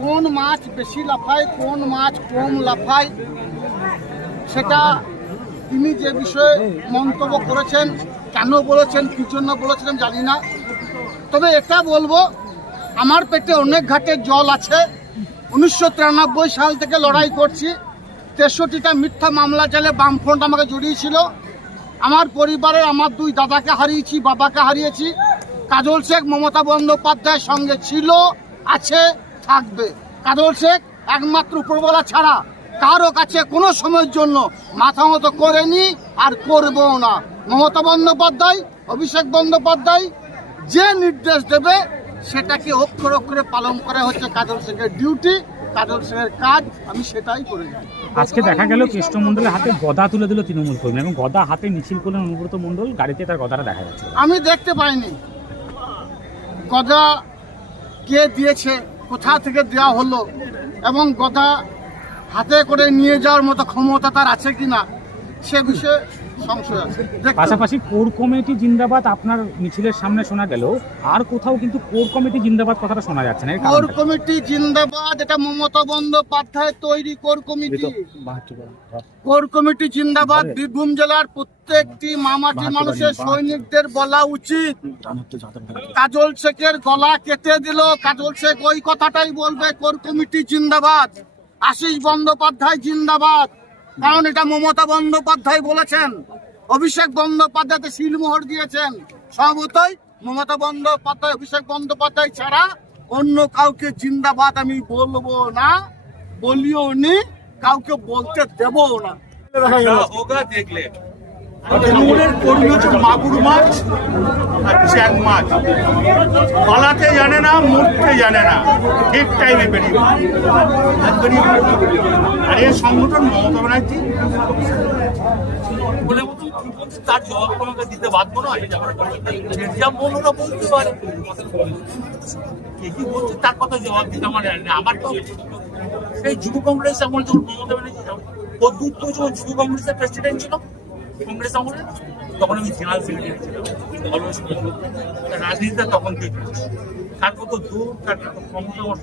কোন মাছ বেশি লাফায়, কোন মাছ কম লাফায়, সেটা তিনি যে বিষয়ে মন্তব্য করেছেন, কেন বলেছেন, কি জন্য বলেছেন জানি না। তবে এটা বলব, আমার পেটে অনেক ঘাটে জল আছে। উনিশশো তিরানব্বই সাল থেকে লড়াই করছি। তেষট্টিটা মিথ্যা মামলা চালে বামফ্রন্ট আমাকে জড়িয়েছিল। আমার পরিবারের আমার দুই দাদাকে হারিয়েছি, বাবাকে হারিয়েছি। কাজল শেখ, মমতা বন্দ্যোপাধ্যায়ের সঙ্গে ছিল, আছে। থাকবে। কাজল শেখ একমাত্র উপরবেলা ছাড়া কারও কাছে কোনো সময়ের জন্য মাথা মতো করেনি আর করবেও না। মমতা বন্দ্যোপাধ্যায় অভিষেক বন্দ্যোপাধ্যায় যে নির্দেশ দেবে সেটাকে অক্ষর অক্ষরে পালন করা হচ্ছে কাজল শেখের ডিউটি কাজল শেখের কাজ আমি সেটাই করে যাই। আজকে দেখা গেল কৃষ্ণমন্ডলের হাতে গদা তুলে দিল তৃণমূল কর্মী এবং গদা হাতে মিছিল করলেন অনুব্রত মণ্ডল গাড়িতে তার গদাটা দেখা যাচ্ছে আমি দেখতে পাইনি। গদা কে দিয়েছে কোথা থেকে দেওয়া হলো এবং কথা হাতে করে নিয়ে যাওয়ার মতো ক্ষমতা তার আছে কিনা? সে বিষয়ে সংশয় আছে। পাশাপাশি কোর কমিটি জিন্দাবাদ আপনার মিছিলের সামনে শোনা গেল। আর কোথাও কিন্তু কোর কমিটি জিন্দাবাদ কথাটা শোনা যাচ্ছে না কোর কমিটি জিন্দাবাদ এটা মমতা বন্দ্যোপাধ্যায় তৈরি কোর কমিটি। কোর কমিটি জিন্দাবাদ বীরভূম জেলার প্রত্যেকটি মামাটি মানুষের সৈনিকদের বলা উচিত। কাজল শেখের গলা কেটে দিল। কাজল শেখ ওই কথাটাই বলবে কোর কমিটি জিন্দাবাদ। আশিস বন্দ্যোপাধ্যায় জিন্দাবাদ। কারণ এটা মমতা বন্দ্যোপাধ্যায় বলেছেন। অভিষেক বন্দ্যোপাধ্যায়কে শিলমোহর দিয়েছেন। সমতই মমতা বন্দ্যোপাধ্যায়, অভিষেক বন্দ্যোপাধ্যায় ছাড়া অন্য কাউকে জিন্দাবাদ আমি বলব না, বলিও নি, কাউকে বলতে দেবও না। দেখলে। তৃণমূলের কর্মী হচ্ছে মাগুর মাছ আর চ্যাং মাছ। পালাতে জানে না মরতে জানে না। ঠিক টাইমে বেরিয়ে আর এই সংগঠন মমতা ব্যানার্জি বলে তার জবাব তোমাকে দিতে বাধ্য নয়। কে তার কথা জবাব দিতে আমার যুব কংগ্রেস মমতা যুব কংগ্রেসের প্রেসিডেন্ট ছিল কংগ্রেস আমলে তখন আমি জেনারেল সেক্রেটারি ছিলাম রাজনীতিটা তখন থেকে কার কত দূর কার কত ক্ষমতা আমার।